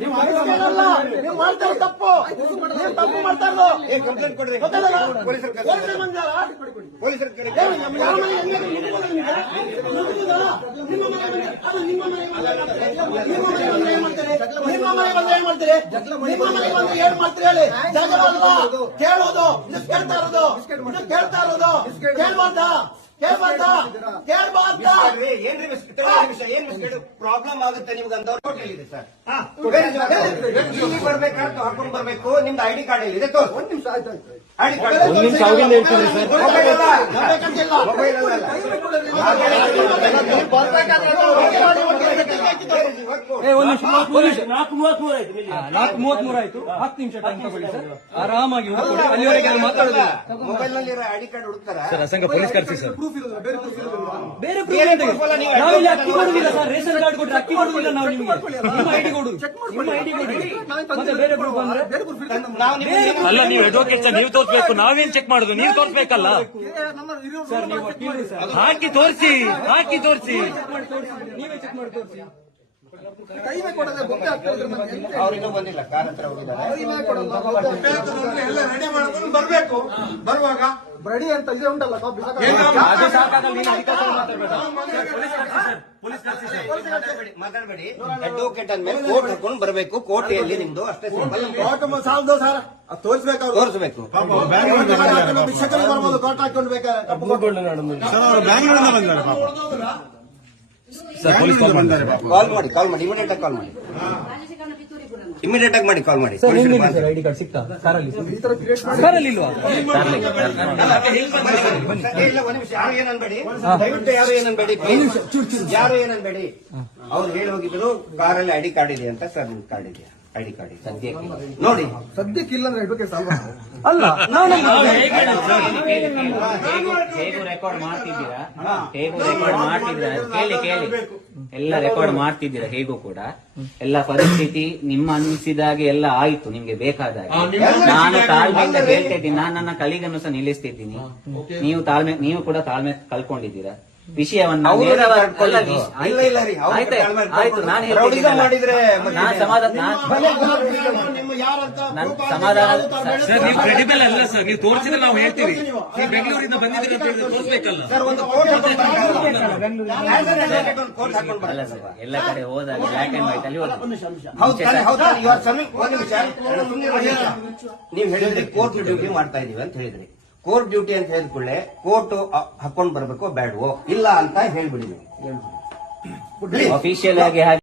ನೀವು ಮಾಡ್ತಾ ಇರೋ ತಪ್ಪು, ನೀವು ತಪ್ಪು ಮಾಡ್ತಾ ಇರೋದು. ಕಂಪ್ಲೇಂಟ್ ಕೊಡ್ರಿ, ಏನ್ ಮಾಡ್ತೀರಿ ಹೇಳಿ? ಜಗಳ ಅಲ್ವಾ ಕೇಳೋದು, ಕೇಳ್ತಾ ಇರೋದು, ಕೇಳ್ತಾ ಇರೋದು. ಕೇಳ್ಬಾರ್ದಾ? ಪ್ರಾಬ್ಲಮ್ ಆಗುತ್ತೆ ನಿಮ್ಗೆ ಅಂತ ಹೇಳಿದೆ ಸರ್. ಇಲ್ಲಿ ಬರ್ಬೇಕಾದ್ರೆ ಹಾಕೊಂಡ್ ಬರ್ಬೇಕು, ನಿಮ್ದು ಐಡಿ ಕಾರ್ಡ್ ಎಲ್ಲಿದೆ ತೋರಿಸಿ. ಒಂದ್ ನಿಮಿಷ ಆಯ್ತು, ಐಡಿ ಕಾರ್ಡ್ ಆಯ್ತು. 10 ನಿಮಿಷ ಟೈಮ್ ತಗೊಳ್ಳಿ ಸರ್, ಆರಾಮಾಗಿ ಅಲ್ಲಿವರೆಗೆ ಮಾತಾಡೋದು. ಮೊಬೈಲ್ ನಲ್ಲಿ ಐಡಿ ಕಾರ್ಡ್ ಹುಡುಕ್ತಾರ ಸರ್, ಅಸಂಖ್ಯ ಪೊಲೀಸ್ ಕರ್ಸಿ ಸರ್. ಬೇರೆ ನಾವಿಲ್ಲಿ ಅಕ್ಕಿ ಕೊಡುದಿಲ್ಲ ಸರ್, ರೇಷನ್ ಕಾರ್ಡ್ ಕೊಟ್ಟರೆ ಅಕ್ಕಿ ಕೊಡುದಿಲ್ಲ ನಾವು ನಿಮಗೆ. ನಿಮ್ಮ ಐಡಿ ಕೊಡು, ನಿಮ್ಮ ಐಡಿ ಕೊಡಿ. ಮತ್ತೆ ಬೇರೆ ಪ್ರೂಫ್ ಅಂದ್ರೆ ಅಲ್ಲ, ನೀವು ಅಡ್ವೊಕೇಟ್ ಸರ್, ನೀವು ತೋರಿಸಬೇಕು. ನಾವೇನ್ ಚೆಕ್ ಮಾಡುದು? ನೀವು ತೋರಿಸಬೇಕಲ್ಲ ಸರ್. ನೀವು ವಕೀಲರು ಸರ್, ಹಾಕಿ ತೋರಿಸಿ, ಹಾಕಿ ತೋರಿಸಿ. ನೀವೇ ಚೆಕ್ ಮಾಡಿ ತೋರಿಸಿ. ಅವ್ರಿನ್ನೂ ಬಂದಿಲ್ಲ, ಕಾರ್ ಹತ್ರ ಹೋಗಿದ್ದಾರೆ. ಎಲ್ಲ ರೆಡಿ ಮಾಡ್ಕೊಂಡು ಬರ್ಬೇಕು. ಬರುವಾಗ ರೆಡಿ ಅಂತ ಇದೆ ಉಂಟಲ್ಲ, ಮಾತಾಡಬೇಡಿ. ಅಡ್ವೊಕೇಟ್ ಅಂದ್ಮೇಲೆ ಕೋರ್ಟ್ ಹಾಕೊಂಡು ಬರ್ಬೇಕು. ಕೋರ್ಟಿಯಲ್ಲಿ ನಿಮ್ದು ಅಷ್ಟೇ ಸಿಂಪಲ್. ಸಾಲದು ಸರ್, ತೋರಿಸ್ಬೇಕು. ತೋರಿಸಬೇಕು. ಶಿಕ್ಷಕರಿಗೆ ಬರ್ಬೋದು, ಕೋರ್ಟ್ ಹಾಕೊಂಡು ಬೇಕಾದ್ರೆ. ಬ್ಯಾಂಗ್ಳೂರಿಂದ ಬಂದಾರೆ ಪಾಪ. ಕಾಲ್ ಮಾಡಿ, ಕಾಲ್ ಮಾಡಿ, ಇಮಿಡಿಯೇಟ್ ಆಗಿ ಕಾಲ್ ಮಾಡಿ, ಇಮಿಡಿಯೇಟ್ ಆಗಿ ಮಾಡಿ, ಕಾಲ್ ಮಾಡಿ. ಐಡಿ ಕಾರ್ಡ್ ಸಿಗ್ತಾ ಕಾರಲ್ಲಿ? ಕಾರಲ್ಲಿ ಇಲ್ವಾ? ಇಲ್ಲ, ಒಂದ್ ನಿಮಿಷ. ಯಾರು ಏನನ್ಬೇಡಿ, ದಯವಿಟ್ಟು ಯಾರು ಏನನ್ಬೇಡಿ, ಯಾರು ಏನನ್ಬೇಡಿ. ಅವ್ರು ಹೇಳಿ ಹೋಗಿದ್ರು ಕಾರಲ್ಲಿ ಐಡಿ ಕಾರ್ಡ್ ಇದೆ ಅಂತ. ಸರ್, ನಿಮ್ ಕಾರ್ಡ್ ಇದೆಯಾ? ಐಡಿ ಕಾರ್ಡ್ ಇದೆ ಸದ್ಯಕ್ಕೆ ನೋಡಿ. ಸದ್ಯಕ್ಕೆ ಇಲ್ಲ ಅಂದ್ರೆ ಅಡ್ವೊಕೇಟ್ ಅಲ್ವಾ? ಅಲ್ಲ, ಹೇಗೂ ರೆಕಾರ್ಡ್ ಮಾಡ್ತಿದ್ದೀರಾ, ಹೇಗೂ ರೆಕಾರ್ಡ್ ಮಾಡ್ತಿದ್ದೀರಾ, ಕೇಳಿ ಎಲ್ಲ ರೆಕಾರ್ಡ್ ಮಾಡ್ತಿದ್ದೀರಾ. ಹೇಗೂ ಕೂಡ ಎಲ್ಲ ಪರಿಸ್ಥಿತಿ ನಿಮ್ಮ ಅನಿಸಿದಾಗೆ ಎಲ್ಲ ಆಯ್ತು, ನಿಮ್ಗೆ ಬೇಕಾದಾಗ. ನಾನು ತಾಳ್ಮೆಯಿಂದ ಹೇಳ್ತಾ ಇದ್ದೀನಿ, ನಾನು ನನ್ನ ಕಲಿಗನ್ನು ಸಹ ನಿಲ್ಲಿಸ್ತಿದ್ದೀನಿ. ನೀವು ಕೂಡ ತಾಳ್ಮೆ ಕಳ್ಕೊಂಡಿದ್ದೀರಾ. ವಿಷಯವನ್ನ ಮಾಡಿದ್ರೆ ಸರ್, ನೀವು ಕ್ರೆಡಿಬಲ್ ಅಲ್ಲ ಸರ್. ನೀವು ತೋರಿಸಿದ್ರೆ ನಾವು ಹೇಳ್ತೀವಿ. ನೀವು ಬೆಂಗಳೂರಿಂದ ಬಂದಿದ್ದೀರಿ ಅಂತ ಹೇಳಿದ್ರೆ ತೋರಿಸಬೇಕಲ್ಲ ಸರ್. ಒಂದು ಅಲ್ಲ ಸರ್, ಎಲ್ಲ ಕಡೆ ಹೋದಾಗ ಬ್ಲಾಕ್ ಅಂಡ್ ವೈಟ್ ಅಲ್ಲಿ ನೀವು ಹೇಳಿದ್ರಿ ಕೋರ್ಟ್ ಡ್ಯೂಟಿ ಮಾಡ್ತಾ ಇದೀವಿ ಅಂತ ಹೇಳಿದ್ರಿ. ಕೋರ್ಟ್ ಡ್ಯೂಟಿ ಅಂತ ಹೇಳಿದ ಕೂಡಲೇ ಕೋರ್ಟ್ ಹಾಕೊಂಡ್ ಬರ್ಬೇಕೋ ಬೇಡವೋ ಇಲ್ಲ ಅಂತ ಹೇಳ್ಬಿಡಿ. ಅಫಿಷಿಯಲ್ ಆಗಿ